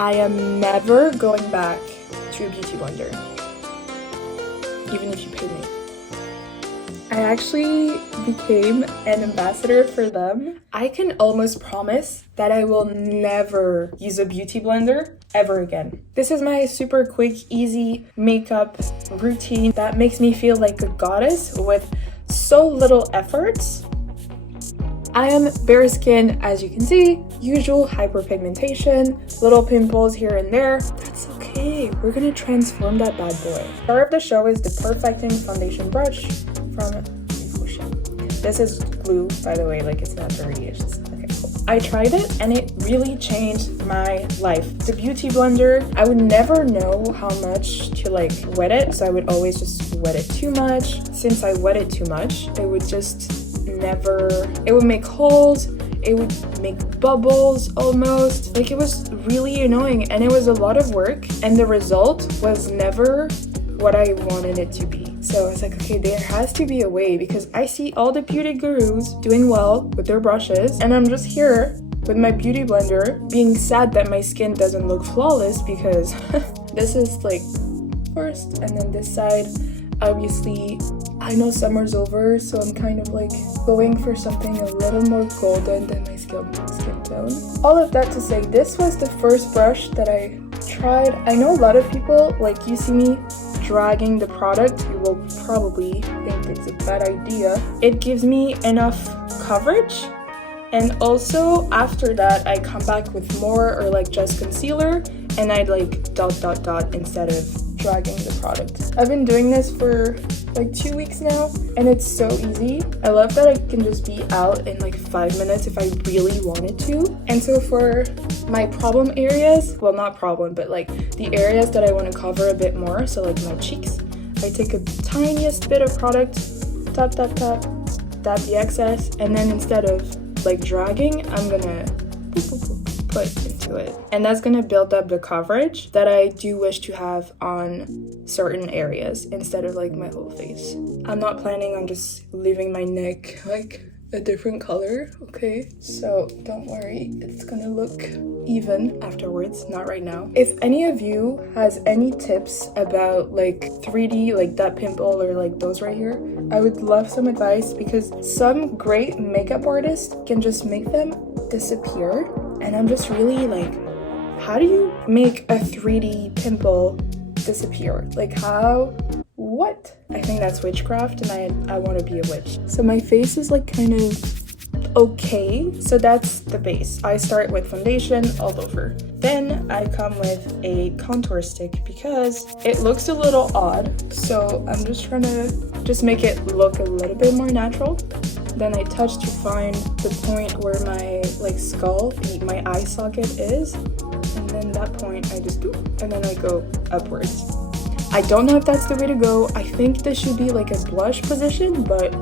I am never going back to a beauty blender, even if you pay me. I actually became an ambassador for them. I can almost promise that I will never use a beauty blender ever again. This is my super quick, easy makeup routine that makes me feel like a goddess with so little effort. I am bare skin, as you can see, usual hyperpigmentation, little pimples here and there. That's okay, we're gonna transform that bad boy. Star of the show is the Perfecting Foundation Brush from This is glue, by the way, like it's not dirty, it's just, okay, cool. I tried it and it really changed my life. The beauty blender, I would never know how much to like wet it, so I would always just wet it too much. Since I wet it too much, it would make holes, it would make bubbles almost. Like it was really annoying and it was a lot of work and the result was never what I wanted it to be. So I was like, okay, there has to be a way because I see all the beauty gurus doing well with their brushes and I'm just here with my beauty blender being sad that my skin doesn't look flawless because this is like first and then this side, obviously I know summer's over, so I'm kind of like going for something a little more golden than my skin tone. All of that to say, this was the first brush that I tried. I know a lot of people, like you see me dragging the product, you will probably think it's a bad idea. It gives me enough coverage, and also after that I come back with more or like just concealer and I like dot instead of dragging the product. I've been doing this for like 2 weeks now and it's so easy. I love that I can just be out in like 5 minutes if I really wanted to. And so for my problem areas, well not problem, but like the areas that I want to cover a bit more, so like my cheeks, I take a tiniest bit of product, tap the excess, and then instead of like dragging, I'm gonna put into it, and that's gonna build up the coverage that I do wish to have on certain areas instead of like my whole face. I'm not planning on just leaving my neck like a different color, okay? So don't worry, it's gonna look even afterwards, not right now. If any of you has any tips about like 3D, like that pimple or like those right here, I would love some advice because some great makeup artists can just make them disappear. And I'm just really like, how do you make a 3D pimple disappear? Like how? What? I think that's witchcraft and I want to be a witch. So my face is like kind of okay. So that's the base. I start with foundation all over. Then I come with a contour stick because it looks a little odd. So I'm just trying to just make it look a little bit more natural. Then I touch to find the point where my like skull, my eye socket is. And then that point I just do, and then I go upwards. I don't know if that's the way to go. I think this should be like a blush position, but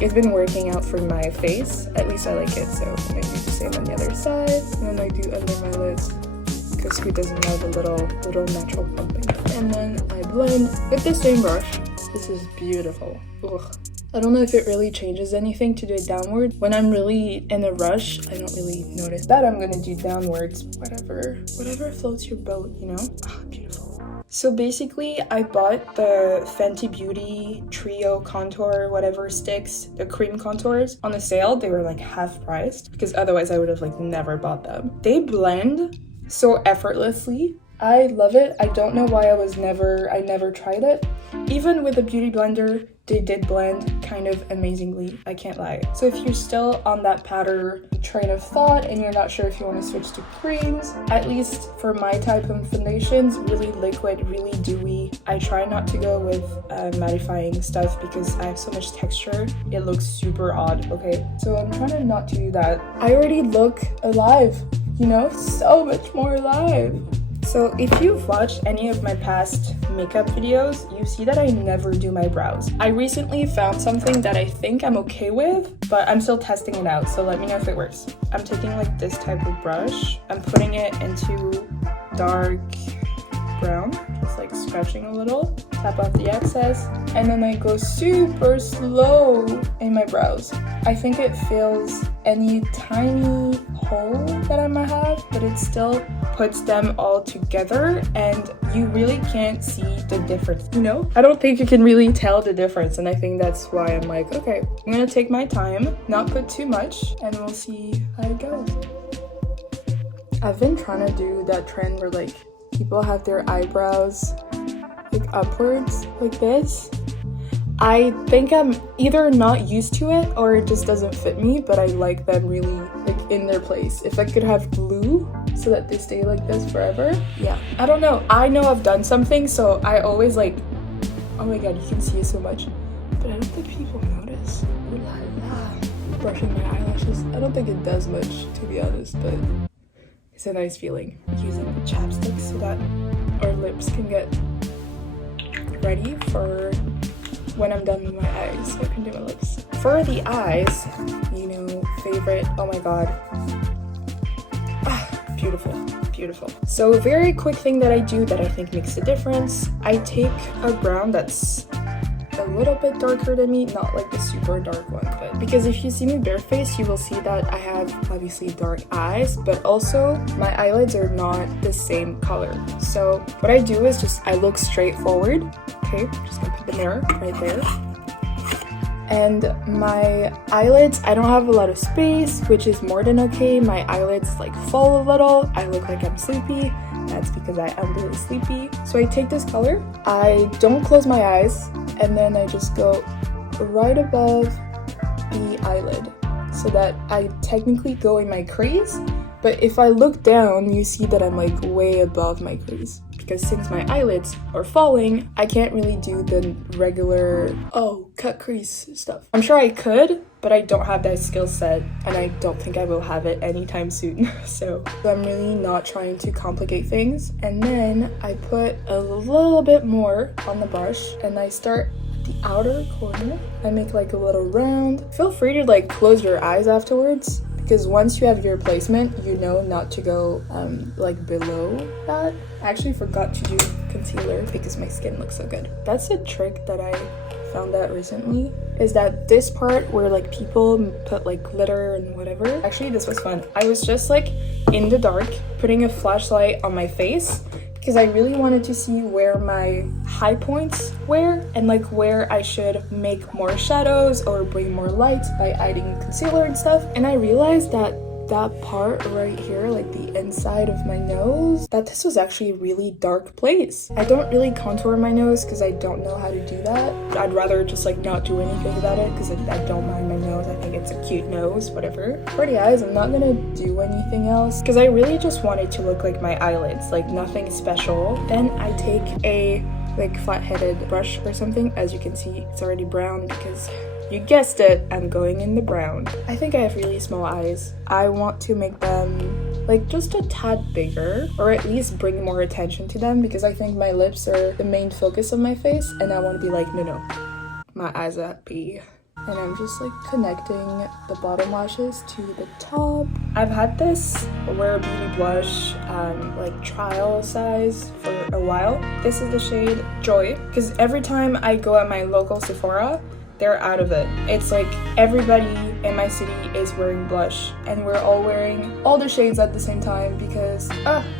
it's been working out for my face. At least I like it, so I'm gonna do the same on the other side. And then I do under my lids, because who doesn't love a little natural pumping? And then I blend with the same brush. This is beautiful. Ugh. I don't know if it really changes anything to do it downward. When I'm really in a rush, I don't really notice that. I'm gonna do downwards. Whatever floats your boat, you know? Ah, beautiful. So basically, I bought the Fenty Beauty Trio Contour whatever sticks, the cream contours, on a sale. They were like half priced because otherwise I would have like never bought them. They blend so effortlessly. I love it. I don't know why I never tried it. Even with a beauty blender, they did blend kind of amazingly, I can't lie. So if you're still on that powder train of thought and you're not sure if you want to switch to creams, at least for my type of foundations, really liquid, really dewy. I try not to go with mattifying stuff because I have so much texture, it looks super odd, okay? So I'm trying to not do that. I already look alive, you know, so much more alive. So if you've watched any of my past makeup videos, you see that I never do my brows. I recently found something that I think I'm okay with, but I'm still testing it out, so let me know if it works. I'm taking like this type of brush, I'm putting it into dark brown, just like scratching a little, tap off the excess, and then I go super slow in my brows. I think it fills any tiny hole that I might have, but it's still puts them all together and you really can't see the difference, you know? I don't think you can really tell the difference, and I think that's why I'm like, okay, I'm gonna take my time, not put too much, and we'll see how it goes. I've been trying to do that trend where like people have their eyebrows like upwards like this. I think I'm either not used to it or it just doesn't fit me, but I like them really like in their place. If I could have glue so that they stay like this forever. Yeah, I don't know. I know I've done something, so I always like, oh my god, you can see it so much. But I don't think people notice. Ooh la la. Brushing my eyelashes. I don't think it does much, to be honest, but it's a nice feeling. Using the chapstick so that our lips can get ready for when I'm done with my eyes, so I can do my lips. For the eyes, you know, favorite, oh my god. Ah, beautiful, beautiful. So a very quick thing that I do that I think makes a difference, I take a brown that's a little bit darker than me, not like the super dark one, but because if you see me barefaced, you will see that I have obviously dark eyes, but also my eyelids are not the same color. So what I do is just, I look straight forward. Okay, just gonna put the mirror right there. And my eyelids, I don't have a lot of space, which is more than okay. My eyelids like fall a little. I look like I'm sleepy. That's because I am really sleepy. So I take this color, I don't close my eyes, and then I just go right above the eyelid so that I technically go in my crease. But if I look down, you see that I'm like way above my crease. Because since my eyelids are falling, I can't really do the regular, oh, cut crease stuff. I'm sure I could, but I don't have that skill set, and I don't think I will have it anytime soon. So I'm really not trying to complicate things. And then I put a little bit more on the brush, and I start the outer corner. I make like a little round. Feel free to like close your eyes afterwards, because once you have your placement, you know not to go like below that. I actually forgot to do concealer because my skin looks so good. That's a trick that I found out recently, is that this part where like people put like glitter and whatever, actually this was fun. I was just like in the dark putting a flashlight on my face because I really wanted to see where my high points were and like where I should make more shadows or bring more light by adding concealer and stuff. And I realized that that part right here, like the inside of my nose, that this was actually a really dark place. I don't really contour my nose because I don't know how to do that. I'd rather just like not do anything about it because I don't mind my nose. I think it's a cute nose, whatever. For the eyes, I'm not gonna do anything else because I really just want it to look like my eyelids, like nothing special. Then I take a like flat-headed brush or something. As you can see, it's already brown because you guessed it, I'm going in the brown. I think I have really small eyes. I want to make them like just a tad bigger, or at least bring more attention to them, because I think my lips are the main focus of my face and I want to be like, no, my eyes are happy. And I'm just like connecting the bottom lashes to the top. I've had this Wear Beauty blush like trial size for a while. This is the shade Joy, because every time I go at my local Sephora, they're out of it. It's like everybody in my city is wearing blush and we're all wearing all the shades at the same time because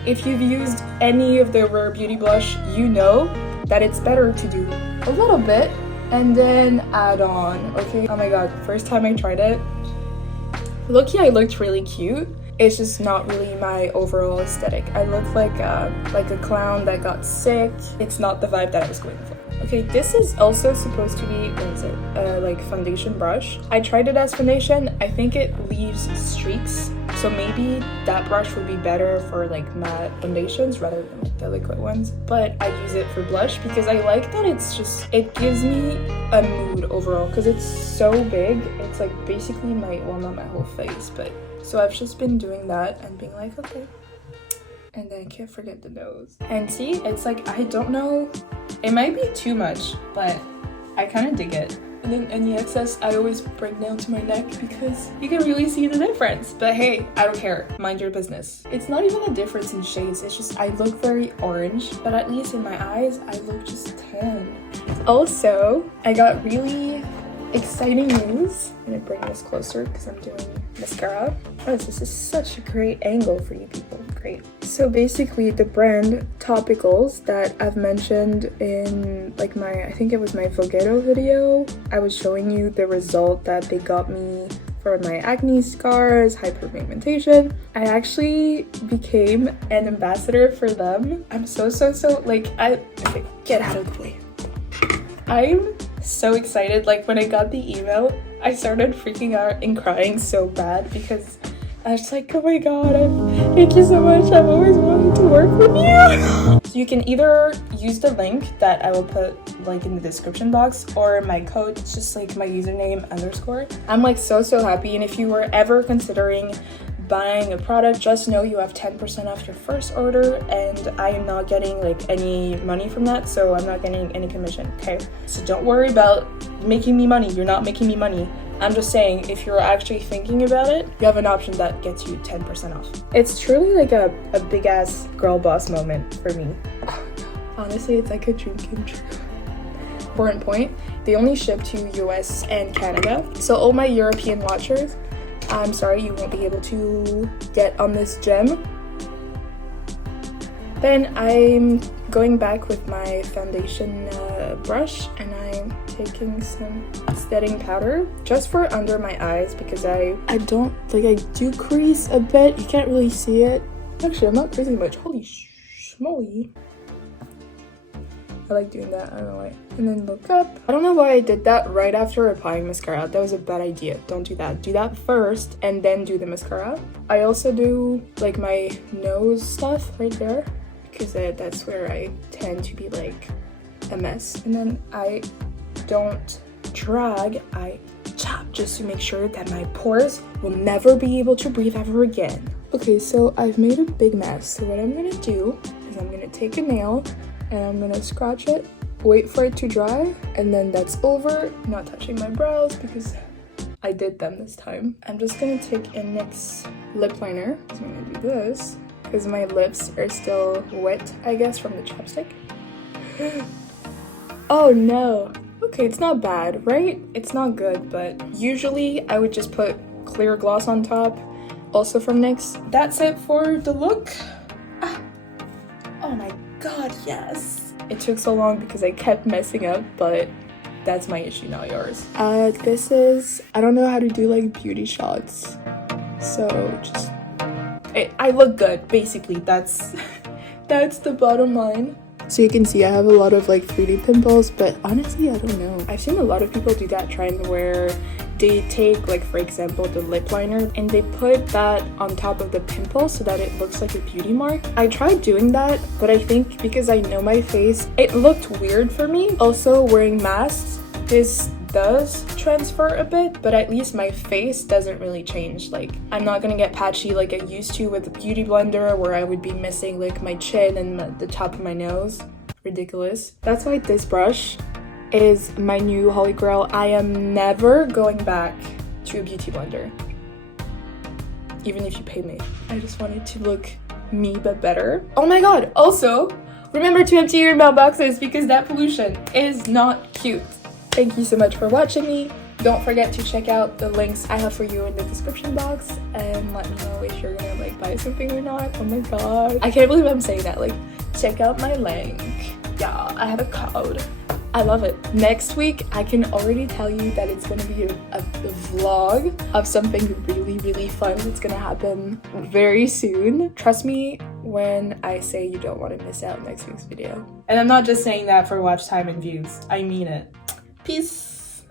if you've used any of the Rare Beauty blush, you know that it's better to do a little bit and then add on, okay? Oh my god, first time I tried it, look-key I looked really cute. It's just not really my overall aesthetic. I look like a clown that got sick. It's not the vibe that I was going for. Okay, this is also supposed to be, what is it, like foundation brush. I tried it as foundation. I think it leaves streaks, so maybe that brush would be better for like matte foundations rather than like the liquid ones. But I use it for blush because I like that it gives me a mood overall because it's so big. It's like basically well, not my whole face, but so I've just been doing that and being like, okay. And then I can't forget the nose. And see, it's like, I don't know, it might be too much, but I kind of dig it. And then any excess, I always bring down to my neck because you can really see the difference. But hey, I don't care, mind your business. It's not even a difference in shades, it's just I look very orange, but at least in my eyes, I look just tan. Also, I got really exciting news. I'm gonna bring this closer because I'm doing mascara. Oh, this is such a great angle for you people. great. So basically the brand Topicals that I've mentioned in like I think it was my Voguedo video, I was showing you the result that they got me for my acne scars, hyperpigmentation. I actually became an ambassador for them. I'm so like, okay, get out of the way. I'm so excited. Like when I got the email, I started freaking out and crying so bad because I was like, oh my god, thank you so much. I've always wanted to work with you. So you can either use the link that I will put like in the description box, or my code. It's just like my username _. I'm like so happy, and if you were ever considering buying a product, just know you have 10% off your first order, and I am not getting like any money from that, so I'm not getting any commission, okay? So don't worry about making me money. You're not making me money. I'm just saying, if you're actually thinking about it, you have an option that gets you 10% off. It's truly like a big ass girl boss moment for me. Honestly, it's like a dream come true. Important point, they only ship to US and Canada. So all my European watchers, I'm sorry, you won't be able to get on this gem. Then I'm going back with my foundation brush, and I'm taking some setting powder just for under my eyes because I don't, like, I do crease a bit. You can't really see it. Actually, I'm not creasing much. Holy schmoly. I like doing that, I don't know why. And then look up. I don't know why I did that right after applying mascara. That was a bad idea. Don't do that. Do that first and then do the mascara. I also do like my nose stuff right there because that's where I tend to be like a mess. And then I don't drag, I chop just to make sure that my pores will never be able to breathe ever again. Okay, so I've made a big mess. So what I'm gonna do is I'm gonna take a nail and I'm gonna scratch it, wait for it to dry, and then that's over. Not touching my brows because I did them this time. I'm just gonna take a NYX lip liner. So I'm gonna do this because my lips are still wet, I guess, from the chapstick. Oh no. Okay, it's not bad, right? It's not good, but usually I would just put clear gloss on top, also from NYX. That's it for the look. Oh my god, yes. It took so long because I kept messing up, but that's my issue, not yours. This is, I don't know how to do like beauty shots, so just, I look good, basically. That's the bottom line. So you can see I have a lot of like 3D pimples, but honestly, I don't know. I've seen a lot of people do that trend where they take, like, for example, the lip liner and they put that on top of the pimple so that it looks like a beauty mark. I tried doing that, but I think because I know my face, it looked weird for me. Also, wearing masks, this does transfer a bit, but at least my face doesn't really change. Like, I'm not gonna get patchy like I used to with the beauty blender where I would be missing like my chin and the top of my nose. Ridiculous. That's why this brush is my new holy grail. I am never going back to a beauty blender, even if you pay me. I just wanted to look me but better. Oh my god, also remember to empty your mailboxes because that pollution is not cute. Thank you so much for watching me. Don't forget to check out the links I have for you in the description box and let me know if you're gonna like buy something or not. Oh my god, I can't believe I'm saying that. Like, check out my link. Yeah, I have a code. I love it. Next week, I can already tell you that it's gonna be a vlog of something really fun that's gonna happen very soon. Trust me when I say you don't want to miss out next week's video. And I'm not just saying that for watch time and views. I mean it. Peace.